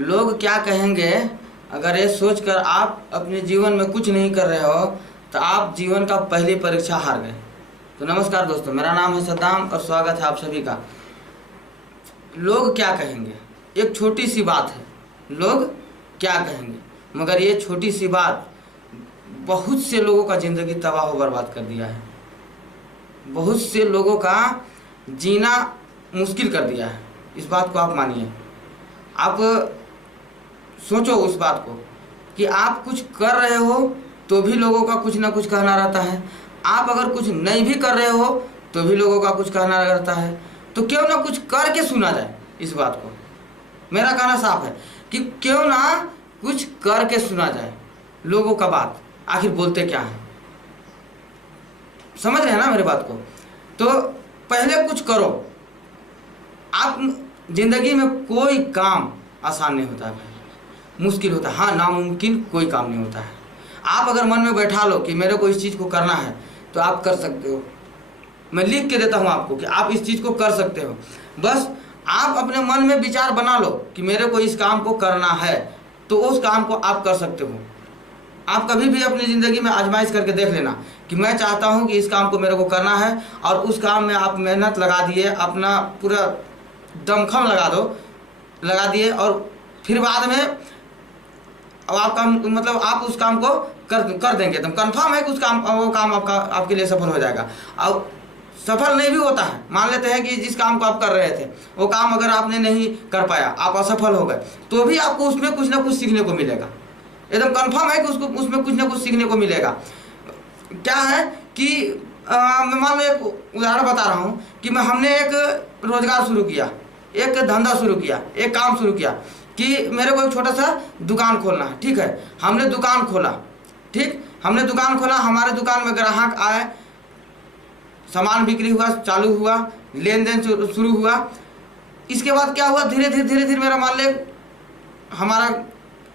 लोग क्या कहेंगे, अगर ये सोचकर आप अपने जीवन में कुछ नहीं कर रहे हो तो आप जीवन का पहली परीक्षा हार गए। तो नमस्कार दोस्तों, मेरा नाम है सद्दाम और स्वागत है आप सभी का। लोग क्या कहेंगे, एक छोटी सी बात है, लोग क्या कहेंगे, मगर ये छोटी सी बात बहुत से लोगों का ज़िंदगी तबाह व बर्बाद कर दिया है, बहुत से लोगों का जीना मुश्किल कर दिया है। इस बात को आप मानिए, आप सोचो उस बात को कि आप कुछ कर रहे हो तो भी लोगों का कुछ ना कुछ कहना रहता है, आप अगर कुछ नहीं भी कर रहे हो तो भी लोगों का कुछ कहना रहता है। तो क्यों ना कुछ करके सुना जाए। इस बात को मेरा कहना साफ है कि क्यों ना कुछ करके सुना जाए लोगों का बात, आखिर बोलते क्या है। समझ रहे हैं ना मेरे बात को। तो पहले कुछ करो। आप जिंदगी में कोई काम आसान नहीं होता है, मुश्किल होता है। हाँ, नामुमकिन कोई काम नहीं होता है। आप अगर मन में बैठा लो कि मेरे को इस चीज़ को करना है तो आप कर सकते हो। मैं लिख के देता हूँ आपको कि आप इस चीज़ को कर सकते हो। बस आप अपने मन में विचार बना लो कि मेरे को इस काम को करना है, तो उस काम को आप कर सकते हो। आप कभी भी अपनी ज़िंदगी में आजमाइश करके देख लेना कि मैं चाहता हूँ कि इस काम को मेरे को करना है, और उस काम में आप मेहनत लगा दिए, अपना पूरा दमखम लगा दिए, और फिर बाद में अब आपका मतलब आप उस काम को कर देंगे, एकदम कंफर्म है कि वो काम आपके लिए सफल हो जाएगा। अब सफल नहीं भी होता है, मान लेते हैं कि जिस काम को आप कर रहे थे वो काम अगर आपने नहीं कर पाया, आप असफल हो गए, तो भी आपको उसमें कुछ ना कुछ सीखने को मिलेगा। एकदम कंफर्म है कि उसमें कुछ ना कुछ सीखने को मिलेगा। क्या है कि मैं मान लो एक उदाहरण बता रहा हूँ कि हमने एक रोजगार शुरू किया, एक धंधा शुरू किया, एक काम शुरू किया कि मेरे को एक छोटा सा दुकान खोलना है। ठीक है, हमने दुकान खोला, हमारे दुकान में ग्राहक आए, सामान बिक्री हुआ, चालू हुआ, लेन देन शुरू हुआ। इसके बाद क्या हुआ, धीरे धीरे मेरा मान ले हमारा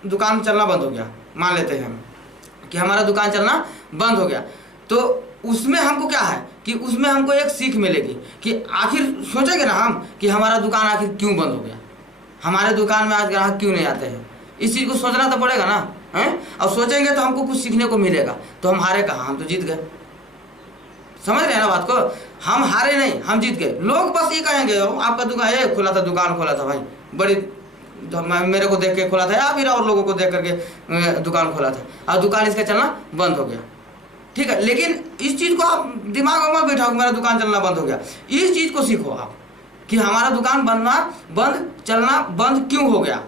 दुकान चलना बंद हो गया। मान लेते हैं हम कि हमारा दुकान चलना बंद हो गया, तो उसमें हमको क्या है कि उसमें हमको एक सीख मिलेगी कि आखिर सोचेंगे ना हम कि हमारा दुकान आखिर क्यों बंद हो गया, हमारे दुकान में आज ग्राहक क्यों नहीं आते हैं। इस चीज़ को सोचना तो पड़ेगा ना, हैं? और सोचेंगे तो हमको कुछ सीखने को मिलेगा। तो हम हारे कहाँ, हम तो जीत गए। समझ रहे हैं ना बात को। हम हारे नहीं, हम जीत गए। लोग बस ये कहेंगे आपका दुकान दुकान खोला था भाई, बड़ी मेरे को देख के खोला था, या फिर और लोगों को देख करके दुकान खोला था, और दुकान इसका चलना बंद हो गया। ठीक है, लेकिन इस चीज़ को आप दिमाग में मत बैठाओ कि मेरा दुकान चलना बंद हो गया। इस चीज़ को सीखो आप कि हमारा दुकान चलना बंद क्यों हो गया,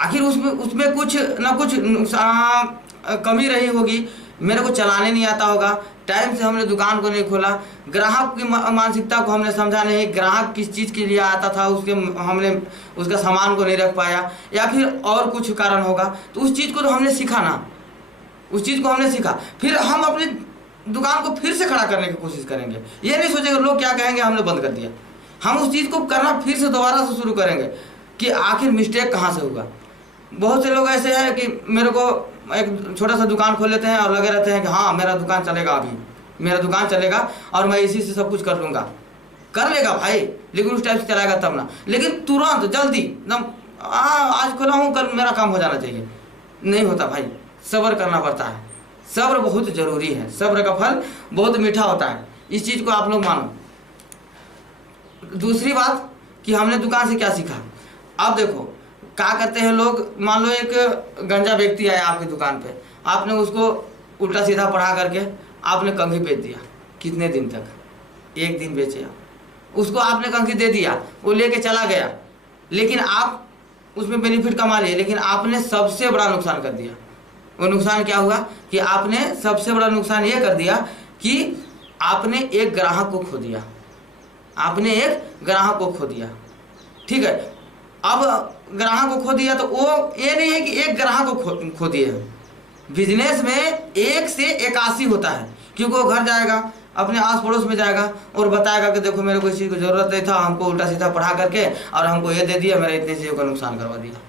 आखिर उसमें कुछ ना कुछ कमी रही होगी, मेरे को चलाने नहीं आता होगा, टाइम से हमने दुकान को नहीं खोला, ग्राहक की मानसिकता को हमने समझा नहीं, ग्राहक किस चीज़ के लिए आता था हमने उसका सामान को नहीं रख पाया, या फिर और कुछ कारण होगा। तो उस चीज़ को तो हमने सीखा ना, उस चीज़ को हमने सीखा, फिर हम अपनी दुकान को फिर से खड़ा करने की कोशिश करेंगे। ये नहीं सोचेंगे लोग क्या कहेंगे, हमने बंद कर दिया। हम उस चीज़ को करना फिर से दोबारा से शुरू करेंगे कि आखिर मिस्टेक कहाँ से हुआ। बहुत से लोग ऐसे हैं कि मेरे को एक छोटा सा दुकान खोल लेते हैं और लगे रहते हैं कि हाँ मेरा दुकान चलेगा, अभी मेरा दुकान चलेगा और मैं इसी से सब कुछ कर लूँगा। कर लेगा भाई, लेकिन उस टाइप से चलाएगा तब ना। लेकिन तुरंत जल्दी एकदम आज खोला हूँ कल मेरा काम हो जाना चाहिए, नहीं होता भाई। सब्र करना पड़ता है, सब्र बहुत ज़रूरी है, सब्र का फल बहुत मीठा होता है। इस चीज़ को आप लोग मानो। दूसरी बात कि हमने दुकान से क्या सीखा। अब देखो क्या करते हैं लोग, मान लो एक गंजा व्यक्ति आया आपकी दुकान पे, आपने उसको उल्टा सीधा पढ़ा करके आपने कंघी बेच दिया। कितने दिन तक, एक दिन बेचे उसको, आपने कंघी दे दिया, वो लेके चला गया, लेकिन आप उसमें बेनिफिट कमा लिए, लेकिन आपने सबसे बड़ा नुकसान कर दिया। वो नुकसान क्या हुआ कि आपने सबसे बड़ा नुकसान ये कर दिया कि आपने एक ग्राहक को खो दिया, आपने एक ग्राहक को खो दिया। ठीक है, अब ग्राहक को खो दिया तो वो ये नहीं है कि एक ग्राहक को खो दिए हैं। बिजनेस में 1 से 81 होता है, क्योंकि वो घर जाएगा, अपने आस पड़ोस में जाएगा और बताएगा कि देखो मेरे को इस चीज़ की ज़रूरत नहीं था, हमको उल्टा सीधा पढ़ा करके और हमको ये दे दिया, मेरा इतने चीज़ों का नुकसान करवा दिया।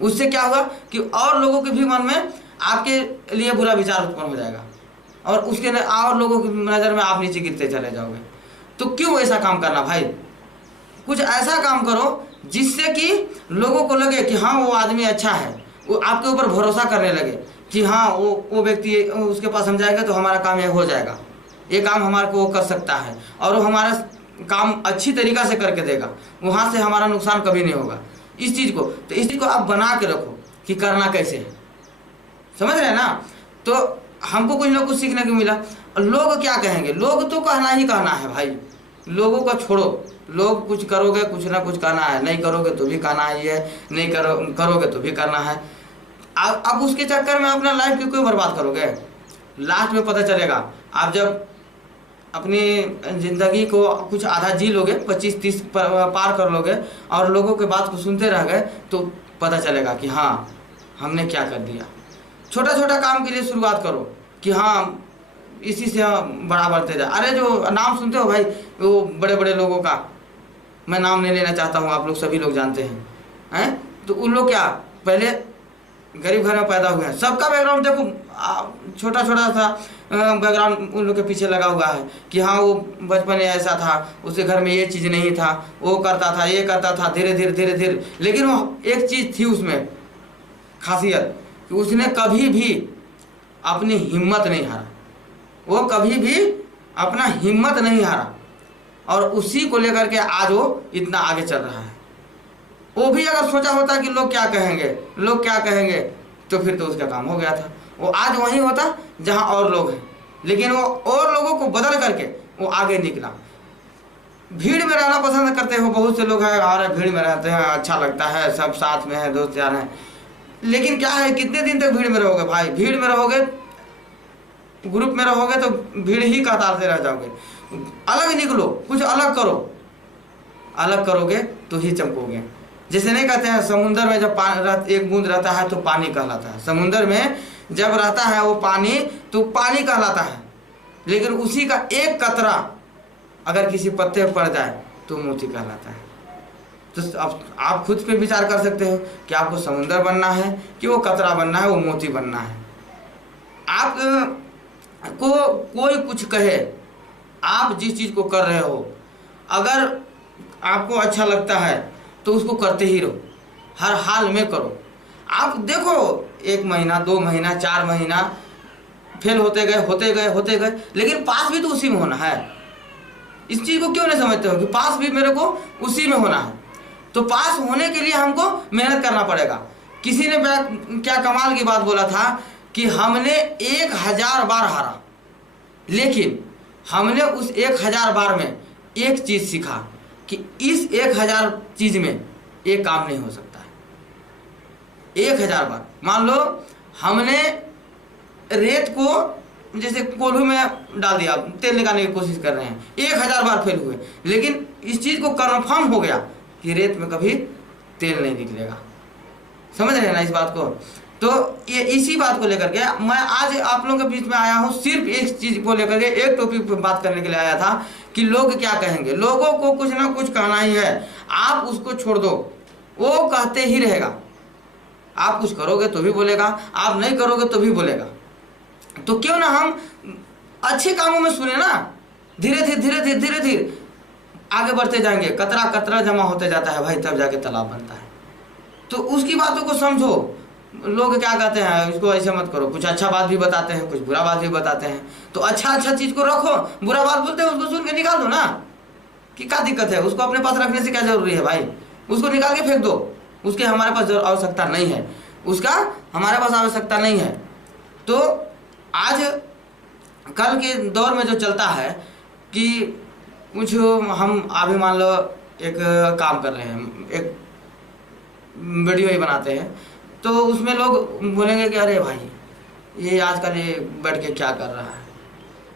उससे क्या हुआ कि और लोगों के भी मन में आपके लिए बुरा विचार उत्पन्न हो जाएगा, और उसके और लोगों की नज़र में आप नीचे गिरते चले जाओगे। तो क्यों ऐसा काम करना भाई, कुछ ऐसा काम करो जिससे कि लोगों को लगे कि हाँ वो आदमी अच्छा है, वो आपके ऊपर भरोसा करने लगे कि हाँ वो व्यक्ति, उसके पास हम जाएंगे तो हमारा काम ये हो जाएगा, ये काम हमारे को वो कर सकता है और वो हमारा काम अच्छी तरीक़ा से करके देगा, वहाँ से हमारा नुकसान कभी नहीं होगा। इस चीज़ को आप बना के रखो कि करना कैसे है, समझ रहे हैं ना। तो हमको कुछ ना कुछ सीखने को मिला। लोग क्या कहेंगे, लोग तो कहना ही कहना है भाई, लोगों को छोड़ो। लोग कुछ करोगे कुछ ना कुछ कहना है, नहीं करोगे तो भी कहना ही है, नहीं करोगे तो भी करना है। अब उसके चक्कर में अपना लाइफ क्यों बर्बाद करोगे। लास्ट में पता चलेगा, आप जब अपनी ज़िंदगी को कुछ आधा जी लोगे, 25-30 पार कर लोगे और लोगों के बात को सुनते रह गए, तो पता चलेगा कि हाँ हमने क्या कर दिया। छोटा छोटा काम के लिए शुरुआत करो कि हाँ इसी से बड़ा बढ़ते जाए। अरे जो नाम सुनते हो भाई, वो बड़े बड़े लोगों का, मैं नाम नहीं लेना चाहता हूँ, आप लोग सभी लोग जानते हैं, तो उन लोग क्या पहले गरीब घर में पैदा हुए हैं। सबका बैकग्राउंड देखो, छोटा छोटा सा बैकग्राउंड उन लोग के पीछे लगा हुआ है कि हाँ वो बचपन में ऐसा था, उसके घर में ये चीज़ नहीं था, वो करता था, ये करता था, धीरे धीरे, लेकिन वो एक चीज़ थी उसमें खासियत कि उसने कभी भी अपनी हिम्मत नहीं हारा। वो कभी भी अपना हिम्मत नहीं हारा और उसी को लेकर के आज वो इतना आगे चल रहा है। वो भी अगर सोचा होता कि लोग क्या कहेंगे, तो फिर तो उसका काम हो गया था। वो आज वहीं होता जहां और लोग हैं, लेकिन वो और लोगों को बदल करके वो आगे निकला। भीड़ में रहना पसंद करते हो, बहुत से लोग हैं हमारे भीड़ में रहते हैं, अच्छा लगता है, सब साथ में है, दोस्त यार हैं। लेकिन क्या है, कितने दिन तक भीड़ में रहोगे भाई। भीड़ में रहोगे, ग्रुप में रहोगे तो भीड़ ही कतारते रह जाओगे। अलग निकलो, कुछ अलग करो, अलग करोगे तो ही चमकोगे। जैसे नहीं कहते हैं समुंदर में जब एक बूंद रहता है तो पानी कहलाता है, समुंदर में जब रहता है वो पानी तो पानी कहलाता है, लेकिन उसी का एक कतरा अगर किसी पत्ते पर पड़ जाए तो मोती कहलाता है। तो आप खुद पे विचार कर सकते हो कि आपको समुंदर बनना है कि वो कतरा बनना है, वो मोती बनना है। आप को कोई कुछ कहे, आप जिस चीज़ को कर रहे हो अगर आपको अच्छा लगता है तो उसको करते ही रहो, हर हाल में करो। आप देखो 1 महीना 2 महीना 4 महीना फेल होते गए, लेकिन पास भी तो उसी में होना है। इस चीज़ को क्यों नहीं समझते हो कि पास भी मेरे को उसी में होना है। तो पास होने के लिए हमको मेहनत करना पड़ेगा। किसी ने क्या कमाल की बात बोला था कि हमने 1000 बार हारा, लेकिन हमने उस 1000 बार में एक चीज़ सीखा कि इस 1000 चीज़ में एक काम नहीं हो सकता है। 1000 बार मान लो हमने रेत को जैसे कोल्हू में डाल दिया, तेल निकालने की कोशिश कर रहे हैं, 1000 बार फेल हुए, लेकिन इस चीज़ को कन्फर्म हो गया कि रेत में कभी तेल नहीं निकलेगा। समझ रहे हैं ना इस बात को। तो ये इसी बात को लेकर के मैं आज आप लोगों के बीच में आया हूँ, सिर्फ एक चीज़ को लेकर के, एक टॉपिक पर बात करने के लिए आया था कि लोग क्या कहेंगे। लोगों को कुछ ना कुछ कहना ही है, आप उसको छोड़ दो, वो कहते ही रहेगा। आप कुछ करोगे तो भी बोलेगा, आप नहीं करोगे तो भी बोलेगा। तो क्यों ना हम अच्छे कामों में सुने ना, धीरे धीरे आगे बढ़ते जाएंगे। कतरा कतरा जमा होते जाता है भाई, तब जाके तालाब बनता है। तो उसकी बातों को समझो। लोग क्या कहते हैं, इसको ऐसे मत करो, कुछ अच्छा बात भी बताते हैं, कुछ बुरा बात भी बताते हैं। तो अच्छा चीज़ को रखो, बुरा बात बोलते हैं उसको सुन के निकाल दो ना, कि क्या दिक्कत है। उसको अपने पास रखने से क्या जरूरी है भाई, उसको निकाल के फेंक दो। उसके हमारे पास आवश्यकता नहीं है, उसका हमारे पास आवश्यकता नहीं है। तो आज कल के दौर में जो चलता है कि कुछ हम अभी मान लो एक काम कर रहे हैं, एक वीडियो ही बनाते हैं, तो उसमें लोग बोलेंगे कि अरे भाई ये आजकल ये बैठ के क्या कर रहा है,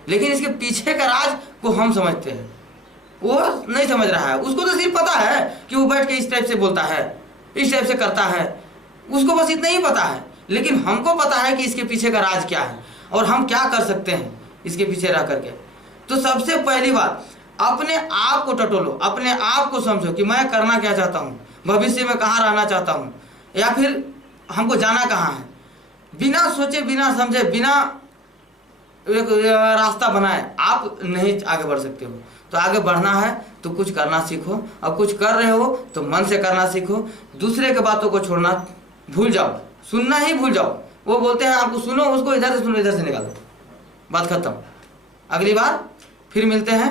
लेकिन इसके पीछे का राज को हम समझते हैं, वो नहीं समझ रहा है। उसको तो सिर्फ पता है कि वो बैठ के इस टाइप से बोलता है, इस टाइप से करता है, उसको बस इतना ही पता है। लेकिन हमको पता है कि इसके पीछे का राज क्या है और हम क्या कर सकते हैं इसके पीछे रह करके। तो सबसे पहली बात, अपने आप को टटोलो, अपने आप को समझो कि मैं करना क्या चाहता हूँ, भविष्य में कहाँ रहना चाहता हूँ, या फिर हमको जाना कहाँ है। बिना सोचे, बिना समझे, बिना एक रास्ता बनाए आप नहीं आगे बढ़ सकते हो। तो आगे बढ़ना है तो कुछ करना सीखो, और कुछ कर रहे हो तो मन से करना सीखो। दूसरे के बातों को छोड़ना भूल जाओ, सुनना ही भूल जाओ। वो बोलते हैं आपको सुनो, उसको इधर से सुनो, इधर से निकालो, बात खत्म। अगली बार फिर मिलते हैं।